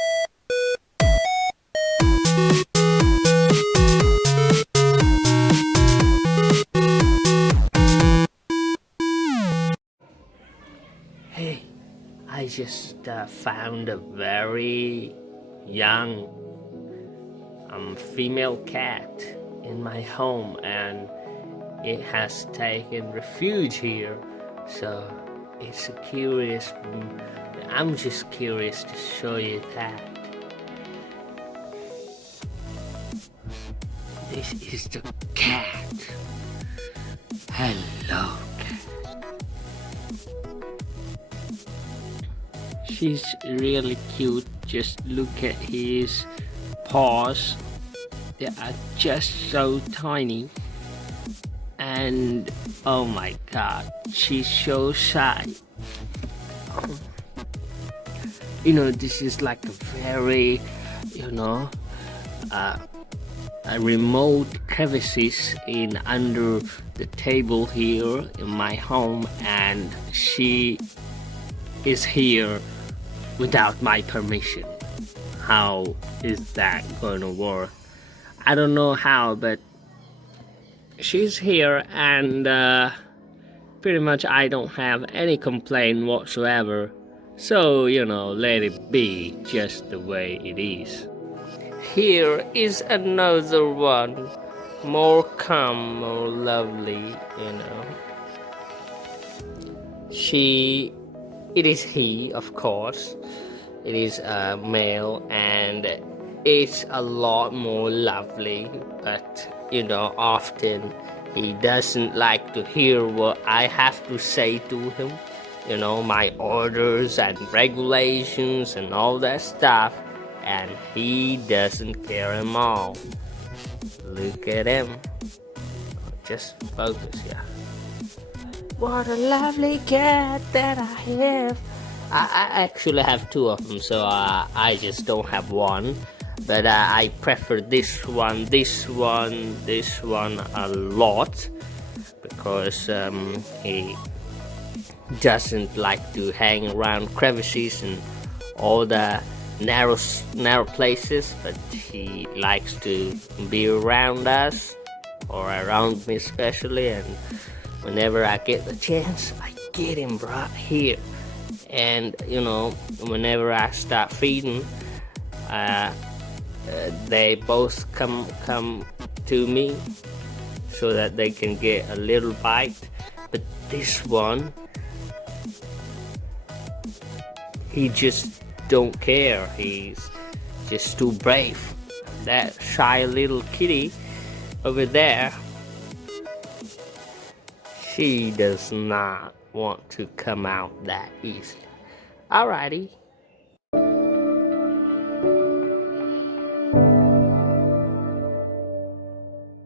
Hey, I just found a very young female cat in my home, and it has taken refuge here. So it's I'm just curious to show you that. This is the cat. Hello, cat. She's really cute. Just look at his paws. They are just so tiny. And oh my god, she's so shy. This is like a very, a remote crevices in under the table here in my home, and she is here without my permission. How is that going to work? I don't know how, but she's here, and pretty much I don't have any complaint whatsoever. So, let it be just the way it is. Here is another one, more calm, more lovely, It is he, of course. It is a male, and it's a lot more lovely, but often he doesn't like to hear what I have to say to him. My orders and regulations and all that stuff, and he doesn't care at all. Look at him. Just focus, yeah. What a lovely cat that I have. I actually have two of them, so I just don't have one. But I prefer this one a lot, because he doesn't like to hang around crevices and all the narrow places, but he likes to be around us, or around me especially, and whenever I get the chance, I get him right here. And whenever I start feeding, they both come to me so that they can get a little bite. But this one, he just don't care. He's just too brave. That shy little kitty over there, she does not want to come out that easy. Alrighty.